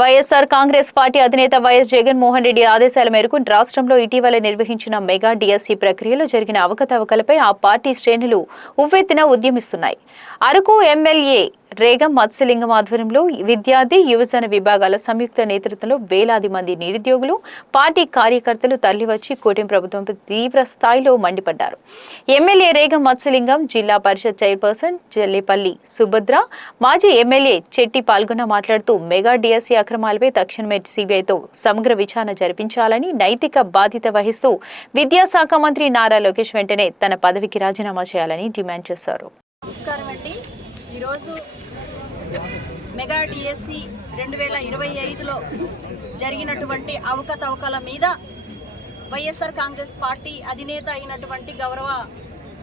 YSR Congress party అధినేత YS Jaganmohan Reddy ఆదేశాల మేరకు రాష్ట్రంలో ఇటీవల నిర్వహించిన మెగా డిఎస్సి ప్రక్రియలో జరిగిన అవకతవకలపై ఆ పార్టీ శ్రేణులు ఉవ్వెత్తున ఉద్యమిస్తున్నాయి. అరకు ఎమ్మెల్యే రేగం మత్స్యలింగం ఆధ్వర్యంలో విద్యార్థి యువజన విభాగాల సంయుక్త నేతృత్వంలో వేలాది మంది నిరుద్యోగులు పార్టీ కార్యకర్తలు తరలివచ్చి కూటమి ప్రభుత్వంపై తీవ్ర స్థాయిలో మండిపడ్డారు. ఎమ్మెల్యే రేగం మత్స్యలింగం, జిల్లా పరిషత్ చైర్పర్సన్ జల్లేపల్లి సుభద్ర, మాజీ ఎమ్మెల్యే చెట్టి పాల్గొన్న మాట్లాడుతూ మెగా డిఎస్సి అక్రమాలపై తక్షణమే సిబిఐతో సమగ్ర విచారణ జరిపించాలని నైతిక బాధ్యత వహిస్తూ విద్యాశాఖ మంత్రి నారా లోకేష్ వెంటనే తన పదవికి రాజీనామా చేయాలని డిమాండ్ చేశారు. నమస్కారం అండి. ఈరోజు మెగా డిఎస్సి 2025లో జరిగినటువంటి అవకతవకల మీద వైఎస్ఆర్ కాంగ్రెస్ పార్టీ అధినేత అయినటువంటి గౌరవ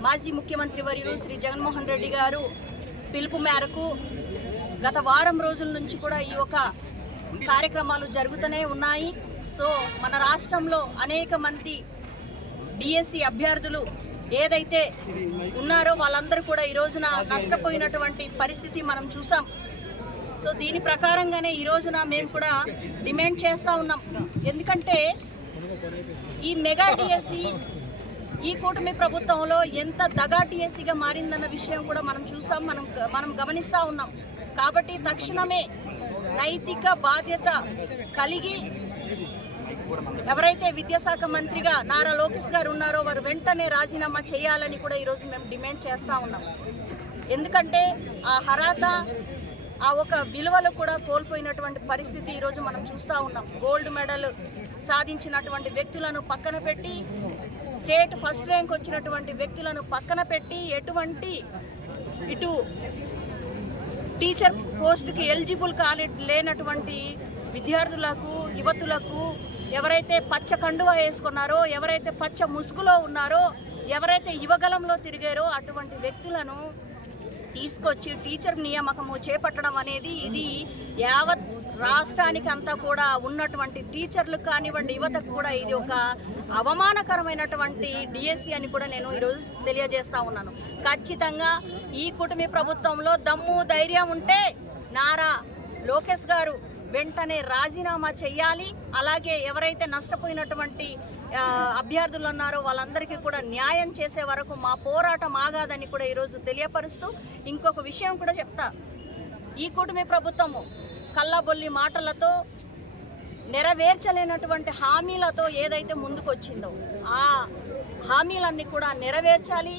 మాజీ ముఖ్యమంత్రి వర్యులు శ్రీ జగన్మోహన్ రెడ్డి గారు పిలుపు మేరకు గత వారం రోజుల నుంచి కూడా ఈ ఒక కార్యక్రమాలు జరుగుతూనే ఉన్నాయి. సో మన రాష్ట్రంలో అనేక మంది డిఎస్సి అభ్యర్థులు ఏదైతే ఉన్నారో వాళ్ళందరూ కూడా ఈ రోజున నష్టపోయినటువంటి పరిస్థితి మనం చూసాం. సో దీని ప్రకారంగానే ఈ రోజున మేము కూడా డిమాండ్ చేస్తూ ఉన్నాం. ఎందుకంటే ఈ మెగా డిఎస్సి ఈ కూటమి ప్రభుత్వంలో ఎంత దగా డిఎస్సిగా మారిందన్న విషయం కూడా మనం చూసాం, మనం గమనిస్తూ ఉన్నాం. కాబట్టి తక్షణమే నైతిక బాధ్యత కలిగి ఎవరైతే విద్యాశాఖ మంత్రిగా నారా లోకేష్ గారు ఉన్నారో వారు వెంటనే రాజీనామా చేయాలని కూడా ఈరోజు మేము డిమాండ్ చేస్తూ ఉన్నాం. ఎందుకంటే ఆ అర్హత, ఆ ఒక విలువలు కూడా కోల్పోయినటువంటి పరిస్థితి ఈరోజు మనం చూస్తూ ఉన్నాం. గోల్డ్ మెడల్ సాధించినటువంటి వ్యక్తులను పక్కన పెట్టి, స్టేట్ ఫస్ట్ ర్యాంక్ వచ్చినటువంటి వ్యక్తులను పక్కన పెట్టి, ఎటువంటి ఇటు టీచర్ పోస్టుకి ఎలిజిబుల్ లేనటువంటి విద్యార్థులకు, యువతులకు, ఎవరైతే పచ్చ కండువా వేసుకున్నారో, ఎవరైతే పచ్చ ముసుగులో ఉన్నారో, ఎవరైతే యువగలంలో తిరిగారో అటువంటి వ్యక్తులను తీసుకొచ్చి టీచర్ నియామకము చేపట్టడం అనేది ఇది యావత్ రాష్ట్రానికి అంతా కూడా ఉన్నటువంటి టీచర్లకు కానివ్వండి, యువతకు కూడా ఇది ఒక అవమానకరమైనటువంటి డిఎస్సి అని కూడా నేను ఈరోజు తెలియజేస్తా ఉన్నాను. ఖచ్చితంగా ఈ కూటమి ప్రభుత్వంలో దమ్ము ధైర్యం ఉంటే నారా లోకేష్ గారు వెంటనే రాజీనామా చేయాలి. అలాగే ఎవరైతే నష్టపోయినటువంటి అభ్యర్థులు ఉన్నారో వాళ్ళందరికీ కూడా న్యాయం చేసే వరకు మా పోరాటం ఆగాదని కూడా ఈరోజు తెలియపరుస్తూ, ఇంకొక విషయం కూడా చెప్తా. ఈ కూటమి ప్రభుత్వము కళ్ళబొల్లి మాటలతో, నెరవేర్చలేనటువంటి హామీలతో ఏదైతే ముందుకొచ్చిందో ఆ హామీలన్నీ కూడా నెరవేర్చాలి.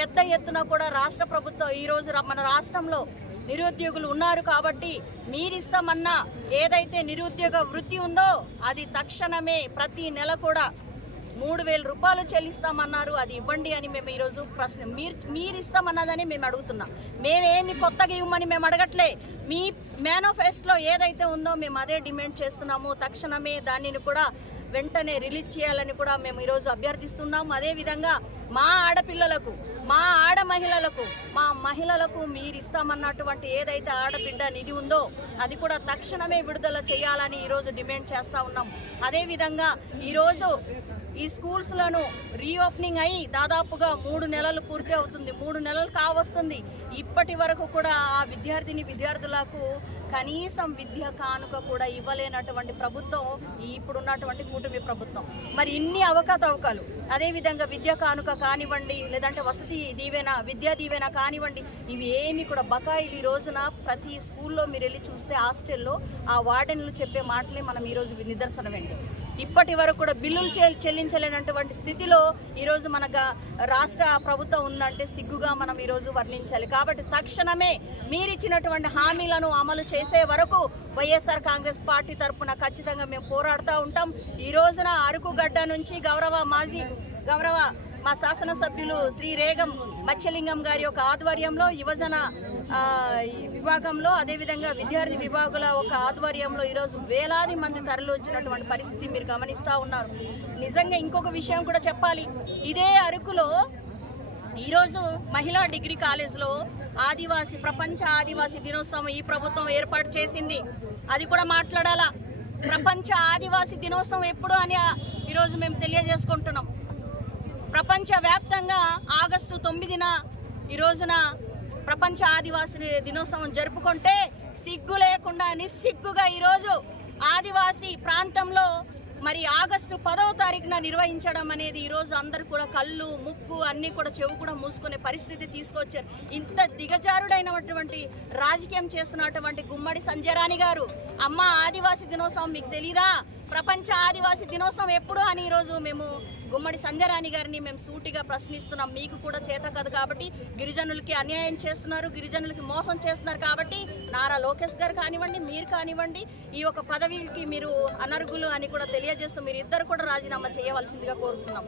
పెద్ద ఎత్తున కూడా రాష్ట్ర ప్రభుత్వం ఈరోజు మన రాష్ట్రంలో నిరుద్యోగులు ఉన్నారు కాబట్టి మీరిస్తామన్న ఏదైతే నిరుద్యోగ వృత్తి ఉందో అది తక్షణమే ప్రతి నెల కూడా 3,000 రూపాయలు చెల్లిస్తామన్నారు. అది ఇవ్వండి అని మేము ఈరోజు ప్రశ్న మీరిస్తామన్నదని మేము అడుగుతున్నాం. మేమేమి కొత్తగా ఇవ్వమని మేము అడగట్లే. మీ మేనిఫెస్టోలో ఏదైతే ఉందో మేము అదే డిమాండ్ చేస్తున్నాము. తక్షణమే దానిని కూడా వెంటనే రిలీజ్ చేయాలని కూడా మేము ఈరోజు అభ్యర్థిస్తున్నాం. అదేవిధంగా మా ఆడపిల్లలకు, మా ఆడ మహిళలకు, మా మహిళలకు మీరు ఇస్తామన్నటువంటి ఏదైతే ఆడబిడ్డ నిధి ఉందో అది కూడా తక్షణమే విడుదల చేయాలని ఈరోజు డిమాండ్ చేస్తూ ఉన్నాం. అదేవిధంగా ఈరోజు ఈ స్కూల్స్లను రీఓపెనింగ్ అయ్యి దాదాపుగా 3 నెలలు పూర్తి అవుతుంది. 3 నెలలు కావస్తుంది. ఇప్పటి వరకు కూడా ఆ విద్యార్థులకు కనీసం విద్య కానుక కూడా ఇవ్వలేనటువంటి ప్రభుత్వం ఇప్పుడున్నటువంటి కూటమి ప్రభుత్వం. మరి ఇన్ని అవకతవకలు, అదేవిధంగా విద్య కానుక కానివ్వండి, లేదంటే వసతి దీవెన, విద్యా దీవెన కానివ్వండి, ఇవి ఏమి కూడా బకాయిలు ఈ రోజున ప్రతి స్కూల్లో మీరు వెళ్ళి చూస్తే హాస్టల్లో ఆ వార్డెన్లు చెప్పే మాటలే మనం ఈరోజు నిదర్శనమండి. ఇప్పటి వరకు కూడా బిల్లులు చెల్లించలేనటువంటి స్థితిలో ఈరోజు మన రాష్ట్ర ప్రభుత్వం ఉందంటే సిగ్గుగా మనం ఈరోజు వర్ణించాలి. కాబట్టి తక్షణమే మీరిచ్చినటువంటి హామీలను అమలు చేసే వరకు వైఎస్ఆర్ కాంగ్రెస్ పార్టీ తరఫున ఖచ్చితంగా మేము పోరాడుతూ ఉంటాం. ఈ రోజున అరకు గడ్డ నుంచి గౌరవ మా శాసనసభ్యులు శ్రీ రేగం మత్స్యలింగం గారి యొక్క ఆధ్వర్యంలో యువజన విభాగంలో, అదేవిధంగా విద్యార్థి విభాగుల ఒక ఆధ్వర్యంలో ఈరోజు వేలాది మంది తరలి వచ్చినటువంటి పరిస్థితి మీరు గమనిస్తూ ఉన్నారు. నిజంగా ఇంకొక విషయం కూడా చెప్పాలి. ఇదే అరకులో ఈరోజు మహిళా డిగ్రీ కాలేజ్లో ప్రపంచ ఆదివాసీ దినోత్సవం ఈ ప్రభుత్వం ఏర్పాటు చేసింది. అది కూడా మాట్లాడాలా. ప్రపంచ ఆదివాసీ దినోత్సవం ఎప్పుడు అని ఈరోజు మేము తెలియజేసుకుంటున్నాం. ప్రపంచవ్యాప్తంగా ఆగస్టు 9న ఈ రోజున ప్రపంచ ఆదివాసీ దినోత్సవం జరుపుకుంటే సిగ్గు లేకుండా నిస్సిగ్గుగా ఈరోజు ఆదివాసీ ప్రాంతంలో మరి ఆగస్టు 10వ తారీఖున నిర్వహించడం అనేది ఈరోజు అందరు కూడా కళ్ళు ముక్కు అన్నీ కూడా చెవు కూడా మూసుకునే పరిస్థితి తీసుకొచ్చారు. ఇంత దిగజారుడైనటువంటి రాజకీయం చేస్తున్నటువంటి గుమ్మడి సంజయరాణి గారు, అమ్మ ఆదివాసీ దినోత్సవం మీకు తెలీదా? ప్రపంచ ఆదివాసీ దినోత్సవం ఎప్పుడు అని ఈరోజు మేము గుమ్మడి సంజయరాణి గారిని మేము సూటిగా ప్రశ్నిస్తున్నాం. మీకు కూడా చేత కాదు కాబట్టి, గిరిజనులకి అన్యాయం చేస్తున్నారు, గిరిజనులకి మోసం చేస్తున్నారు కాబట్టి నారా లోకేష్ గారు కానివ్వండి, మీరు కానివ్వండి, ఈ యొక్క పదవికి మీరు అనర్హులు అని కూడా తెలియజేస్తూ మీరు ఇద్దరు కూడా రాజీనామా చేయవలసిందిగా కోరుతున్నాం.